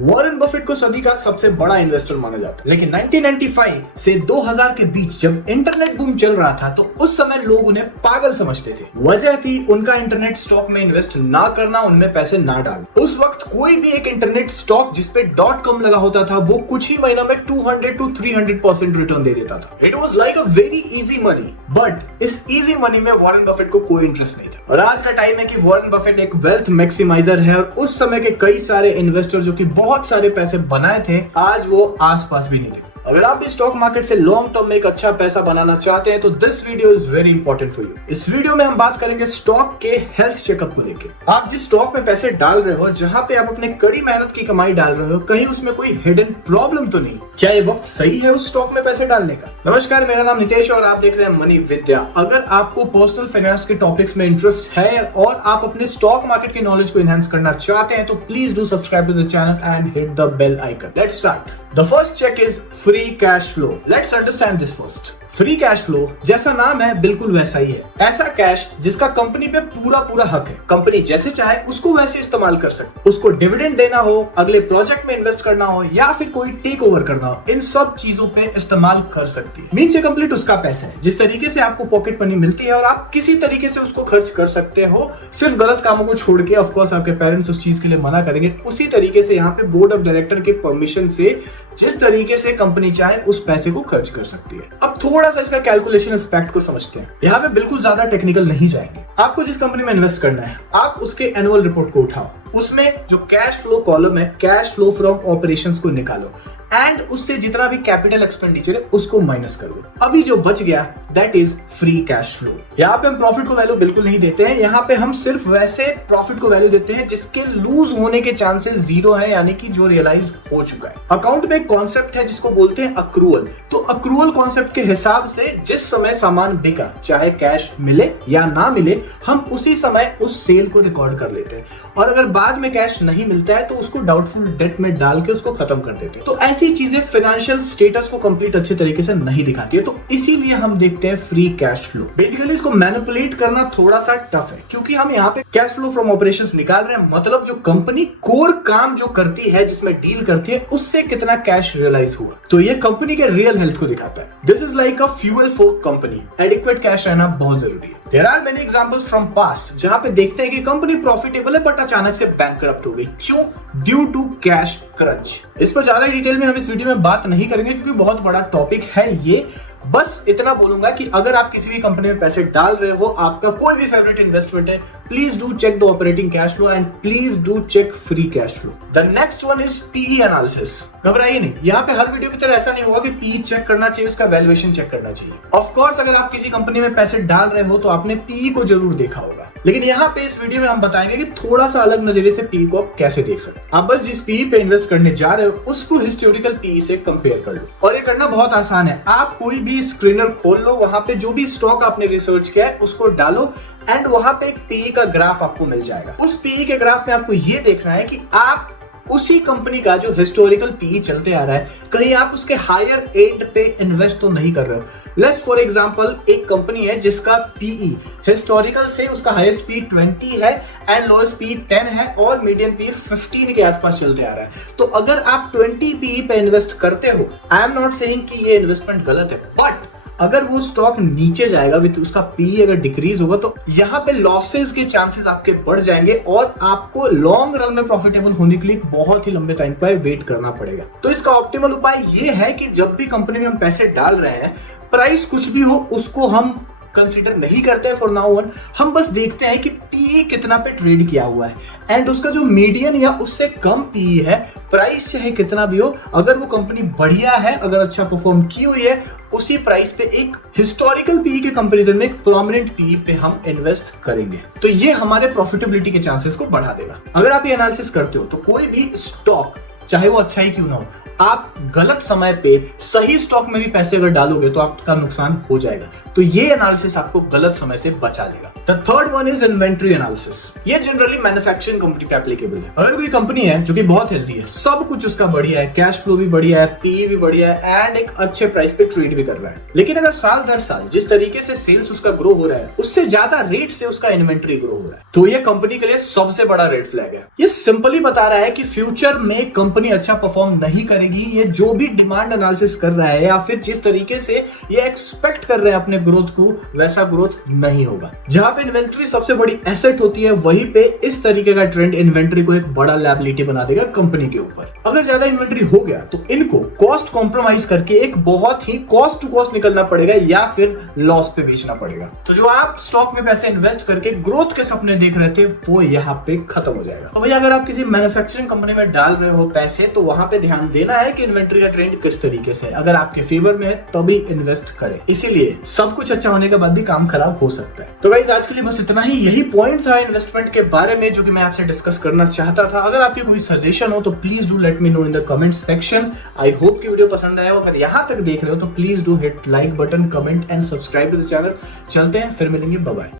Warren Buffett को सदी का सबसे बड़ा इन्वेस्टर माना जाता है, लेकिन 1995 से 2000 के बीच जब इंटरनेट बूम चल रहा था तो उस समय लोग उन्हें पागल समझते थे। वजह थी उनका इंटरनेट स्टॉक में इन्वेस्ट ना करना, उनमें पैसे ना डालना। उस वक्त कोई भी एक इंटरनेट स्टॉक जिसपे .com लगा होता था वो कुछ ही महीनों में 200 to 300% रिटर्न दे देता था। It was like a very easy money, but इस इजी मनी में वॉरेन बफेट को कोई इंटरेस्ट नहीं था। और आज का टाइम है कि वॉरेन बफेट एक वेल्थ मैक्सिमाइजर है और उस समय के कई सारे इन्वेस्टर जो कि बहुत सारे पैसे बनाए थे आज वो आसपास भी नहीं थे। अगर आप भी स्टॉक मार्केट से लॉन्ग टर्म में एक अच्छा पैसा बनाना चाहते हैं तो this video is very important for you. इस वीडियो में हम बात करेंगे स्टॉक के हेल्थ चेकअप को लेकर। आप जिस स्टॉक में पैसे डाल रहे हो, जहां पे आप अपने कड़ी मेहनत की कमाई डाल रहे हो, कहीं उसमें कोई हिडन प्रॉब्लम तो नहीं? क्या ये वक्त सही है उस स्टॉक में पैसे डालने का? नमस्कार, मेरा नाम नितेश और आप देख रहे हैं मनी विद्या। अगर आपको पर्सनल फाइनेंस के टॉपिक्स में इंटरेस्ट है और आप अपने स्टॉक मार्केट की नॉलेज को एनहांस करना चाहते हैं तो please do subscribe to the channel and hit the bell icon. Let's start. The first check is free cash flow. Let's understand this first. Free cash flow जैसा नाम है बिल्कुल वैसा ही है। ऐसा कैश जिसका कंपनी पे पूरा हक है। कंपनी जैसे चाहे उसको वैसे इस्तेमाल कर सकती। उसको डिविडेंड देना हो, अगले प्रोजेक्ट में इन्वेस्ट करना हो या फिर कोई टेक ओवर करना हो, इन सब चीजों पे इस्तेमाल कर सकती है। मीन से कंप्लीट उसका पैसा है। जिस तरीके से आपको पॉकेट मनी मिलती है और आप किसी तरीके से उसको खर्च कर सकते हो, सिर्फ गलत कामों को छोड़ के। ऑफ कोर्स आपके पेरेंट्स उस चीज के लिए मना करेंगे, उसी तरीके से यहाँ पे बोर्ड ऑफ डायरेक्टर के परमिशन से जिस तरीके से कंपनी चाहे उस पैसे को खर्च कर सकती है। अब थोड़ा सा इसका कैलकुलेशन एस्पेक्ट को समझते हैं। यहाँ पे बिल्कुल ज्यादा टेक्निकल नहीं जाएंगे। आपको जिस कंपनी में इन्वेस्ट करना है, आप उसके एनुअल रिपोर्ट को उठाओ, उसमें जो कैश फ्लो कॉलम है, कैश फ्लो फ्रॉम ऑपरेशंस को निकालो एंड उससे जितना भी कैपिटल एक्सपेंडिचर है उसको माइनस कर दो। अभी जो बच गया that is free cash flow. यहाँ पे हम प्रॉफिट को वैल्यू बिल्कुल नहीं देते हैं। यहाँ पे हम सिर्फ वैसे प्रॉफिट को वैल्यू देते हैं जिसके लूज होने के चांसेस जीरो है, यानी कि जो रियलाइज हो चुका है। अकाउंट में एक कॉन्सेप्ट है जिसको बोलते हैं अक्रूअल। तो अक्रूअल कॉन्सेप्ट के हिसाब से जिस समय सामान बिका, चाहे कैश मिले या ना मिले, हम उसी समय उस सेल को रिकॉर्ड कर लेते हैं और अगर बाद में कैश नहीं मिलता है तो उसको डाउटफुल डेट में डाल के उसको खत्म कर देते हैं। तो ऐसी चीजें फाइनेंशियल स्टेटस को कंप्लीट अच्छे तरीके से नहीं दिखाती है, तो इसीलिए हम देखते हैं फ्री कैश फ्लो। बेसिकली इसको मैनिपुलेट करना थोड़ा सा टफ है क्योंकि हम यहाँ पे कैश फ्लो फ्रॉम ऑपरेशंस निकाल रहे हैं, मतलब जो कंपनी कोर काम जो करती है, जिसमें डील करती है, उससे कितना कैश रियलाइज हुआ। तो ये कंपनी के रियल हेल्थ को दिखाता है। This is like a fuel for company. Adequate cash रहना बहुत जरूरी है। There are many examples from past जहां पे देखते हैं कि कंपनी प्रॉफिटेबल है बट अचानक से बैंकरप्ट हो गई। क्यों? Due to cash crunch. इस पर ज्यादा डिटेल में हम इस वीडियो में बात नहीं करेंगे क्योंकि बहुत बड़ा टॉपिक है ये। बस इतना बोलूंगा कि अगर आप किसी भी कंपनी में पैसे डाल रहे हो, आपका कोई भी फेवरेट इन्वेस्टमेंट है, please do check the operating cash flow and please do check free cash flow. The next one is PE analysis. घबराइए नहीं, यहाँ पे हर वीडियो की तरह ऐसा नहीं होगा कि पीई चेक करना चाहिए, उसका वैल्यूएशन चेक करना चाहिए। ऑफ कोर्स अगर आप किसी कंपनी में पैसे डाल रहे हो तो आपने पीई को जरूर देखा होगा, लेकिन यहाँ पे इस वीडियो में हम बताएंगे कि थोड़ा सा अलग नजरिए से पीई को आप कैसे देख सकते हैं। आप बस जिस पीई पे इन्वेस्ट करने जा रहे हो उसको हिस्टोरिकल पीई से कंपेयर कर लो और ये करना बहुत आसान है। आप कोई भी स्क्रीनर खोल लो, वहां पे जो भी स्टॉक आपने रिसर्च किया है उसको डालो एंड वहां पे एक पीई का ग्राफ आपको मिल जाएगा। उस पीई के ग्राफ में आपको ये देखना है कि आप उसी कंपनी का जो हिस्टोरिकल पीई चलते आ रहा है, कहीं आप उसके हायर एंड पे इन्वेस्ट तो नहीं कर रहे हो। लेट्स फॉर एग्जांपल एक कंपनी है जिसका पीई हिस्टोरिकल से उसका हाईएस्ट पी 20 है एंड लोएस्ट पी 10 है और मीडियन पी 15 के आसपास चलते आ रहा है। तो अगर आप 20 पीई पे इन्वेस्ट करते हो, आई एम नॉट सेइंग कि ये इन्वेस्टमेंट गलत है, बट अगर वो स्टॉक नीचे जाएगा विद उसका पी अगर डिक्रीज होगा तो यहाँ पे लॉसेस के चांसेस आपके बढ़ जाएंगे और आपको लॉन्ग रन में प्रॉफिटेबल होने के लिए बहुत ही लंबे टाइम पर वेट करना पड़ेगा। तो इसका ऑप्टिमल उपाय ये है कि जब भी कंपनी में हम पैसे डाल रहे हैं, प्राइस कुछ भी हो उसको हम कंसीडर नहीं करते हैं फॉर नाउ ऑन। हम बस देखते हैं कि पीई कितना पे ट्रेड किया हुआ है एंड उसका जो मीडियन या उससे कम पीई है, प्राइस चाहे कितना भी हो, अगर वो कंपनी बढ़िया है, अगर अच्छा परफॉर्म की हुई है, उसी प्राइस पे एक हिस्टोरिकल पीई के कंपैरिजन में एक प्रोमिनेंट पीई पे हम इन्वेस्ट करेंगे। तो ये हमारे प्रॉफिटेबिलिटी के चांसेस को बढ़ा देगा। अगर आप ये एनालिसिस करते हो तो कोई भी स्टॉक चाहे वो अच्छा ही क्यों ना हो, आप गलत समय पे सही स्टॉक में भी पैसे अगर डालोगे तो आपका नुकसान हो जाएगा। तो ये एनालिसिस आपको गलत समय से बचा लेगा। The third one is inventory analysis. ये जनरली मैन्युफैक्चरिंग कंपनी पे एप्लीकेबल है। अगर कोई कंपनी है जो कि बहुत हेल्दी है, सब कुछ उसका बढ़िया है, कैश फ्लो भी बढ़िया है, पीई भी बढ़िया है एंड एक अच्छे प्राइस पे ट्रेड भी कर रहा है, लेकिन अगर साल दर साल जिस तरीके से सेल्स उसका ग्रो हो रहा है उससे ज्यादा रेट से उसका इन्वेंट्री ग्रो हो रहा है, तो ये कंपनी के लिए सबसे बड़ा रेड फ्लैग है। ये सिंपली बता रहा है कि फ्यूचर में कंपनी अच्छा परफॉर्म नहीं करेगी। ये जो भी डिमांड एनालिसिस कर रहा है या फिर जिस तरीके से ये एक्सपेक्ट कर रहे हैं अपने ग्रोथ को, वैसा ग्रोथ नहीं होगा। जहां पे इन्वेंट्री सबसे बड़ी एसेट होती है, वहीं पे इस तरीके का ट्रेंड इन्वेंट्री को एक बड़ा लायबिलिटी बना देगा कंपनी के ऊपर। अगर ज्यादा इन्वेंट्री हो गया तो इनको कॉस्ट कॉम्प्रोमाइज करके एक बहुत ही कॉस्ट टू कॉस्ट निकलना पड़ेगा या फिर लॉस पे बेचना पड़ेगा। तो जो आप स्टॉक में पैसे इन्वेस्ट करके ग्रोथ के सपने देख रहे थे वो यहाँ पे खत्म हो जाएगा। तो भैया अगर आप किसी मैन्युफैक्चरिंग कंपनी में डाल रहे हो पैसे, तो वहां पे ध्यान देना है कि इन्वेंट्री का ट्रेंड किस तरीके से, अगर आपके फेवर में है तभी इन्वेस्ट करें। इसीलिए सब कुछ अच्छा होने के बाद भी काम खराब हो सकता है। तो गाइस आज के लिए बस इतना ही, यही पॉइंट था इन्वेस्टमेंट के बारे में जो कि मैं आपसे डिस्कस करना चाहता था। अगर आपकी कोई सजेशन हो तो please do let me know in the comment section. I hope कि वीडियो पसंद आया हो। अगर यहाँ तक देख रहे हो तो please do hit like button, comment and subscribe to the channel. चलते हैं, फिर मिलेंगे, बाय बाय।